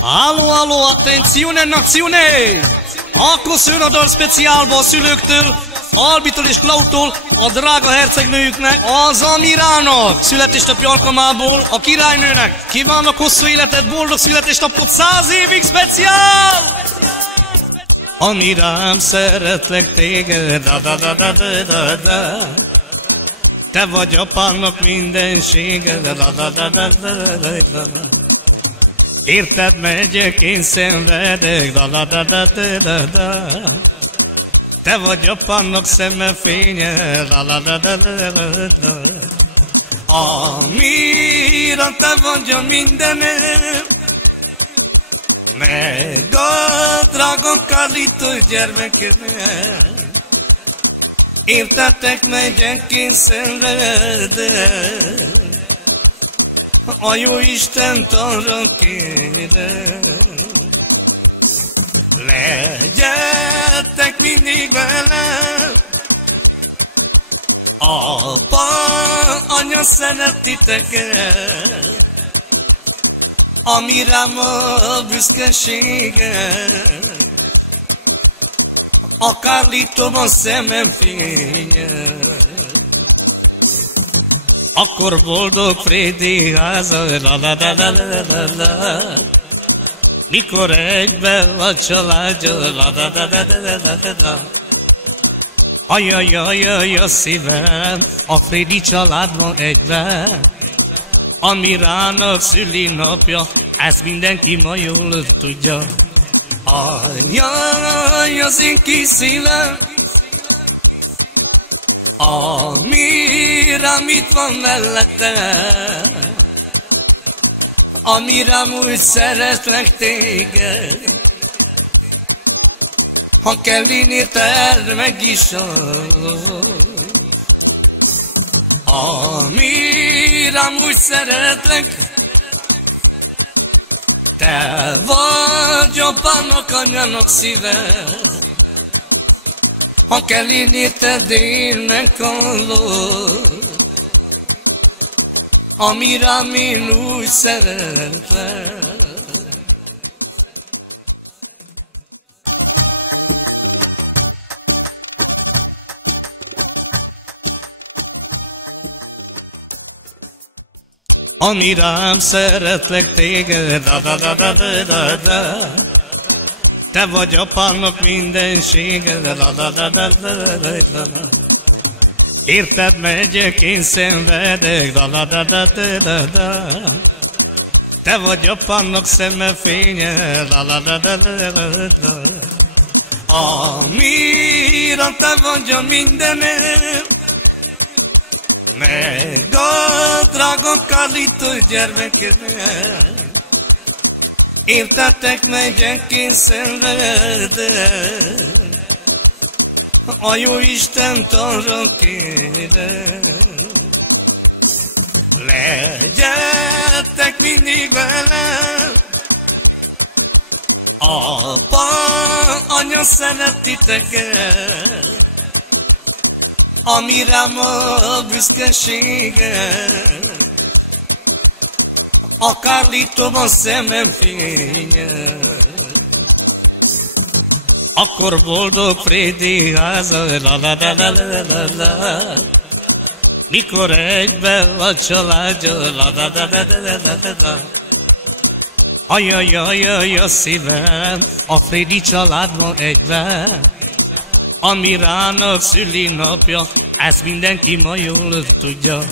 Aló, aló, attenzione, nazione! A köszönadar speciálba a szülőktől, Albitól és Klautól, a drága hercegnőjüknek, az Amirának születésnapja alkalmából, a királynőnek kívánok hosszú életet, boldog születésnapot, 100 évig speciál! Amirám, szeretlek téged, da-da-da-da-da-da-da. Te vagy apámnak mindensége, da-da-da-da-da-da-da. Érted megyek, én szenvedek, da-da-da-da-da-da. Te vagy apámnak szeme fénye, da-da-da-da-da-da. Amira te vagy a mindenem, meg a drága Carlito gyermekemet. Értetek, megyek, én szenvedek, a jó Istent arra kérem, legyetek mindig velem. Apa, anya szeret titeket, Amirám a büszkesége, a Carlitom a szemem fénye. Akkor boldog Frédi háza, la-la-la-la-la-la-la, mikor egyben a családja, la-la-la-la-la-la-la. Ajajajaj, a szívem, a Frédi család van egyben, Amirának szülinapja, ezt mindenki ma jól tudja. Ajaj, az én kis szívem, Amirám itt van mellette, Amirám, úgy szeretlek téged, ha kell inni te meg is Amirám, úgy szeretlek, te vagy apának, anyának szíve, ha kell inni te délnek hallod, Amirám, én úgy szeretlek. Amirám, szeretlek téged, da-da-da-da-da-da. Te vagy apámnak mindensége, da-da-da-da-da-da-da. Érted megyek, én szenvedek, da-da-da-da-da-da. Te vagy apámnak szeme fénye, da-da-da-da-da-da. Amira te vagy a mindenem, meg a drága Carlito gyermekemet. Értetek, megyek, én szenvedek, a jó Istent arra kérem, legyetek mindig velem. Apa, anya szeret titeket, Amirám a büszkesége, a Carlitom a szemem fénye. Akkor boldog Frédi háza, la-la-la-la-la-la-la, mikor egyben a családja, la-la-la-la-la-la-la. Ajajajaj, a szívem, a Frédi család van egyben, Amirának szülinapja, ezt mindenki ma jól tudja.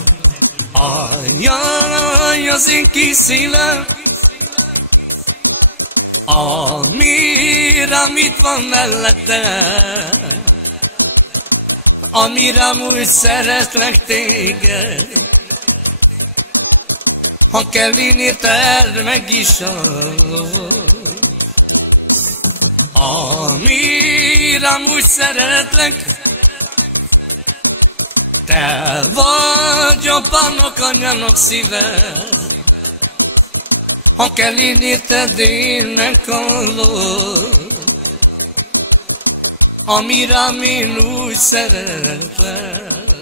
Ajaj, az én kis szívem, Amirám itt van mellette, Amirám, úgy szeretlek téged, ha kell inni te meg is Amirám, úgy szeretlek, te vagy apának, anyának szíve, ha kell inni te délnek hallod, Amirám, én úgy szeretlek.